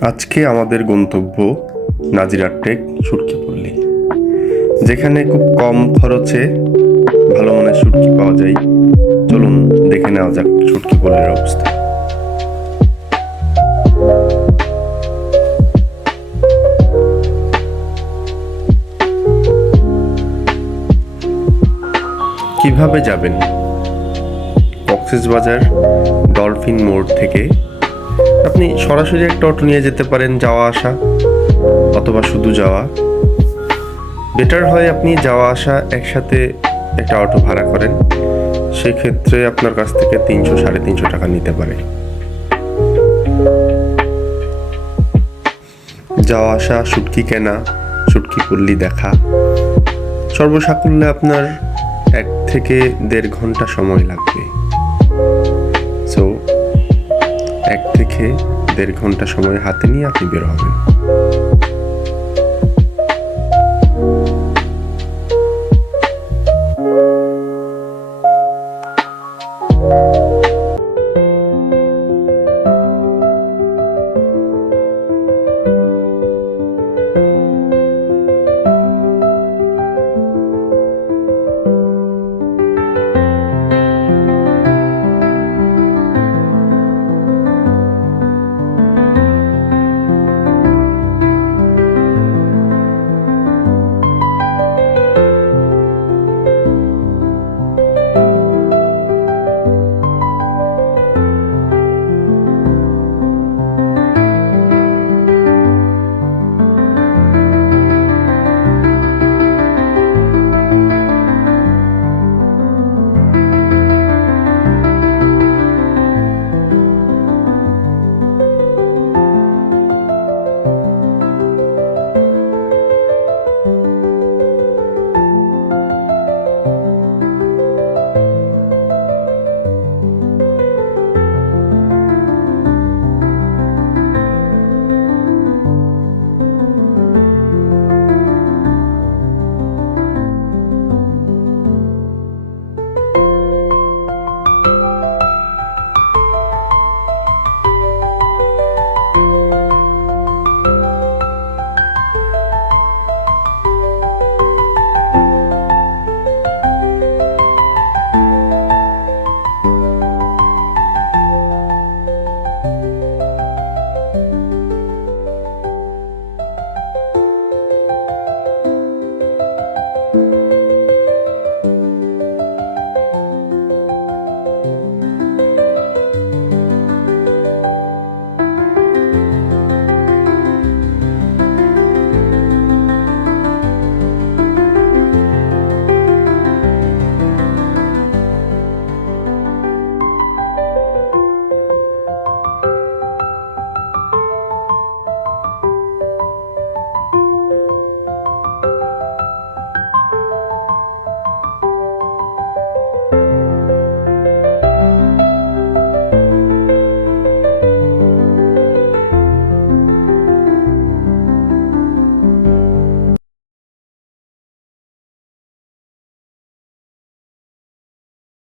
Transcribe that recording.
আজকে আমাদের গন্তব্য নাজিরার টেক সুটকি পল্লী যেখানে খুব কম খরচে ভালো মানের সুটকি পাওয়া যায়। চলুন দেখে নেওয়া যাক সুটকি পল্লীর অবস্থা। কীভাবে যাবেন? কক্সবাজার ডলফিন মোড় থেকে আপনি সরাসরি একটা অটো নিয়ে যেতে পারেন যাওয়া আসা, অথবা শুধু যাওয়া। বেটার হয় আপনি যাওয়া আসা একসাথে একটা অটো ভাড়া করেন, সেক্ষেত্রে আপনার কাছ থেকে তিনশো, সাড়ে তিনশো টাকা নিতে পারে। যাওয়া আসা, সুটকি কেনা, সুটকি পল্লী দেখা, সর্বসাকুল্যে আপনার এক থেকে দেড় ঘণ্টা সময় লাগবে। এক থেকে দেড় ঘণ্টা সময় হাতে নিয়ে আপনি বের হবেন।